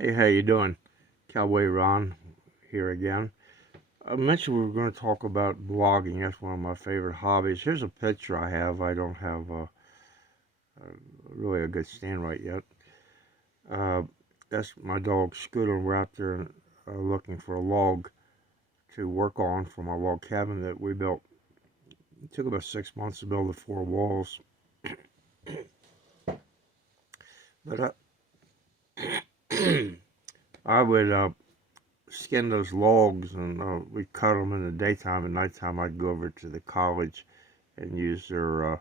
Hey, how you doing? Cowboy Ron here again. I mentioned we were going to talk about blogging. That's one of my favorite hobbies. Here's a picture I have. I don't have really a good stand right yet. Uh, that's my dog Scooter. We're out there looking for a log to work on for my log cabin that we built. It took about 6 months to build the four walls. But I would skin those logs and we'd cut them in the daytime. At nighttime, I'd go over to the college and use their uh,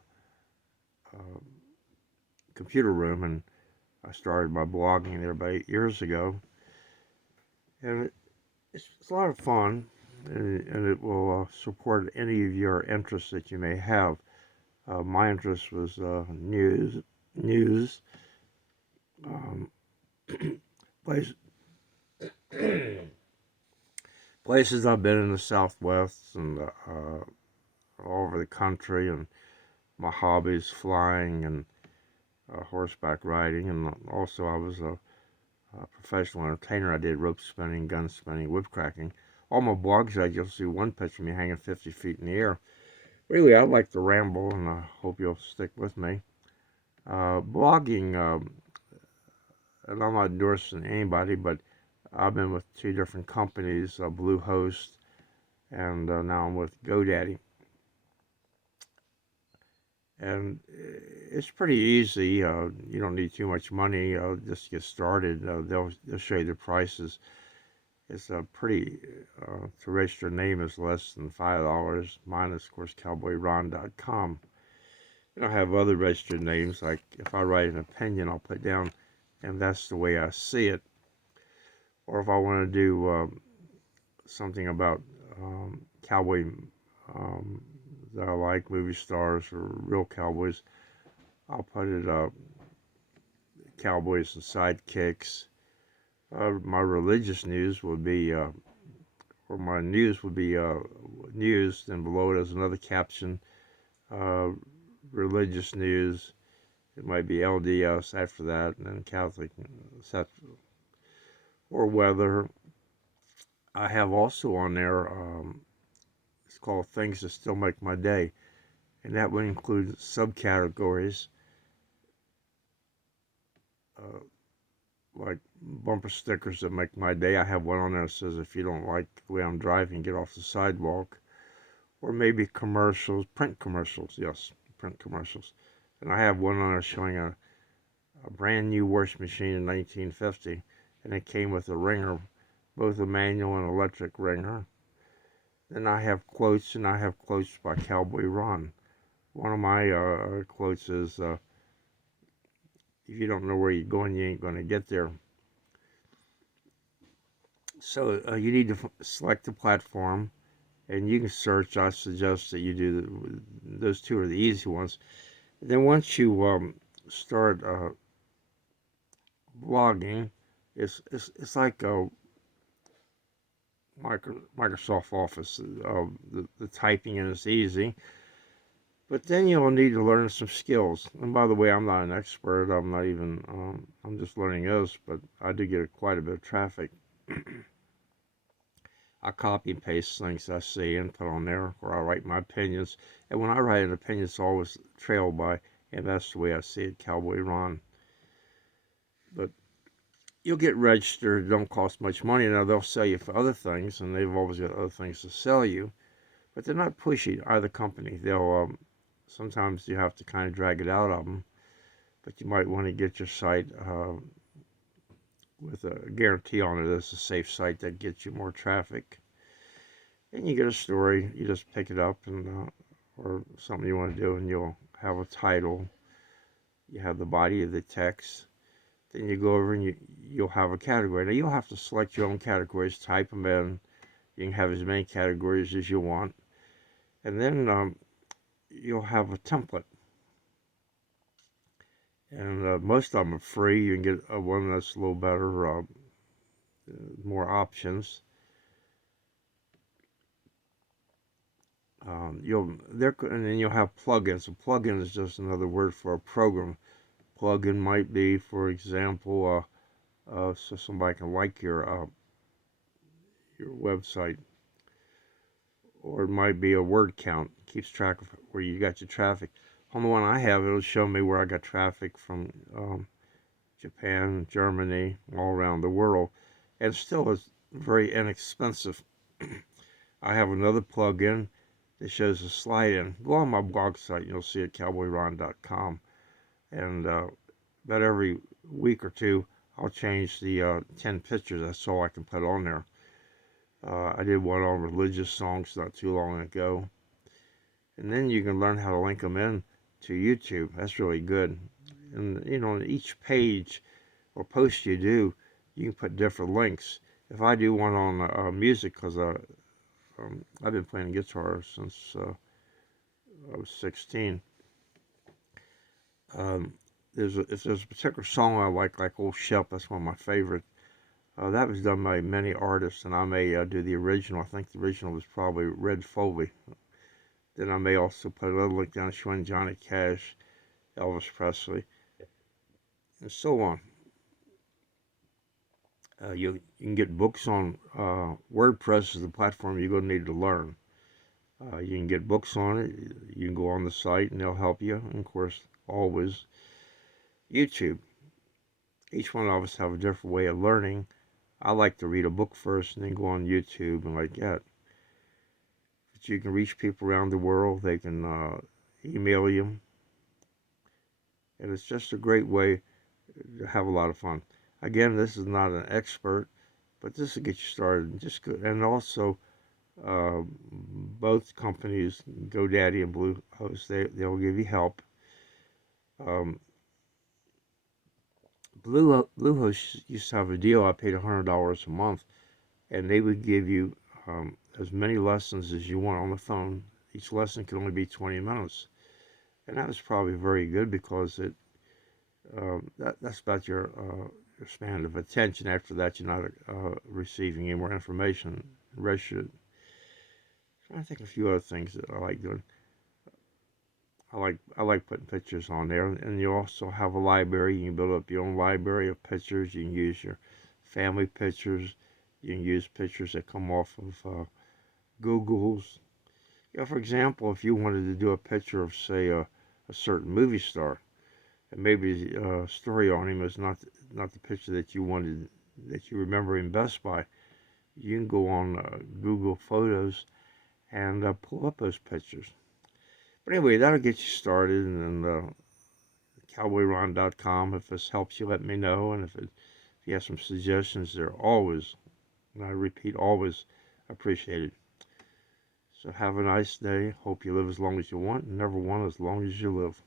computer room, and I started my blogging there about 8 years ago, and it's a lot of fun, and it will support any of your interests that you may have. My interest was news, um, place, places I've been in the Southwest and all over the country, and my hobbies flying and horseback riding, and also I was a professional entertainer. I did rope spinning, gun spinning, whip cracking. All my blogs, you'll see one picture of me hanging 50 feet in the air. Really, I like to ramble, and I hope you'll stick with me. Blogging, and I'm not endorsing anybody, but I've been with two different companies, Bluehost, and now I'm with GoDaddy. And it's pretty easy. You don't need too much money. Just get started. They'll show you the prices. It's a pretty, to register a name is less than $5. Mine is, of course, cowboyron.com. And I have other registered names, like if I write an opinion, I'll put down, and that's the way I see it. Or if I want to do something about cowboy um, that I like, movie stars or real cowboys, I'll put it cowboys and sidekicks. My religious news would be or my news would be news, then below it is another caption, uh, religious news. It might be LDS after that, and then Catholic, or weather. I have also on there, it's called Things That Still Make My Day, and that would include subcategories uh, like bumper stickers that make my day. I have one on there that says, if you don't like the way I'm driving, get off the sidewalk. Or maybe commercials, print commercials, yes, print commercials. And I have one on there showing a brand new washing machine in 1950, and it came with a wringer, both a manual and electric wringer. Then I have quotes, and I have quotes by Cowboy Ron. One of my quotes is, if you don't know where you're going, you ain't going to get there. So you need to select the platform, and you can search. I suggest that you do those two are the easy ones. Then once you start blogging, it's like a Microsoft Office. The typing in is easy, but then you'll need to learn some skills. And by the way, I'm not an expert. I'm not even. I'm just learning this, but I do get quite a bit of traffic. I copy and paste things I see and put on there, or I write my opinions. And when I write an opinion, it's always trailed by, and that's the way I see it, Cowboy Ron. But you'll get registered. It don't cost much money. Now they'll sell you for other things, and they've always got other things to sell you. But they're not pushy, either company. They'll sometimes you have to kind of drag it out of them. But you might want to get your site with a guarantee on it. It's a safe site that gets you more traffic. And you get a story. You just pick it up and or something you want to do, and you'll have a title. You have the body of the text. Then you go over and you'll have a category. Now you'll have to select your own categories, type them in. You can have as many categories as you want, and then you'll have a template. And most of them are free. You can get one that's a little better, more options. And then you'll have plugins. A plugin is just another word for a program. Plugin might be, for example, so somebody can like your website. Or it might be a word count, keeps track of where you got your traffic. On the one I have, it'll show me where I got traffic from Japan, Germany, all around the world, and still is very inexpensive. I have another plug-in that shows a slide-in. Go on my blog site, and you'll see it, cowboyron.com, and about every week or two, I'll change the 10 pictures. That's all I can put on there. I did one on religious songs not too long ago. And then you can learn how to link them in to YouTube. That's really good. And, on each page or post you do, you can put different links. If I do one on music, because I've been playing guitar since I was 16. Um, if there's a particular song I like Old Shep, that's one of my favorite. That was done by many artists, and I may do the original. I think the original was probably Red Foley. Then I may also put another link down showing Johnny Cash, Elvis Presley, and so on. You can get books on WordPress is the platform you're going to need to learn. You can get books on it. You can go on the site and they'll help you. And of course, always YouTube. Each one of us have a different way of learning. I like to read a book first and then go on YouTube and like that. But you can reach people around the world. They can email you. And it's just a great way to have a lot of fun. Again, this is not an expert, but this will get you started. Just good. And also, both companies, GoDaddy and Bluehost, they'll give you help. Um, Bluehost used to have a deal. I paid $100 a month, and they would give you as many lessons as you want on the phone. Each lesson could only be 20 minutes, and that was probably very good because that's about your span of attention. After that, you're not receiving any more information. The rest should. I think a few other things that I like doing. I like putting pictures on there, and you also have a library. You can build up your own library of pictures. You can use your family pictures. You can use pictures that come off of Google's. For example, if you wanted to do a picture of, say, a certain movie star, and maybe a story on him is not the picture that you wanted, that you remember him best by, you can go on Google Photos and pull up those pictures. But anyway, that'll get you started, and cowboyron.com. If this helps you, let me know, and if you have some suggestions, they're always, and I repeat, always appreciated. So have a nice day. Hope you live as long as you want, and never want as long as you live.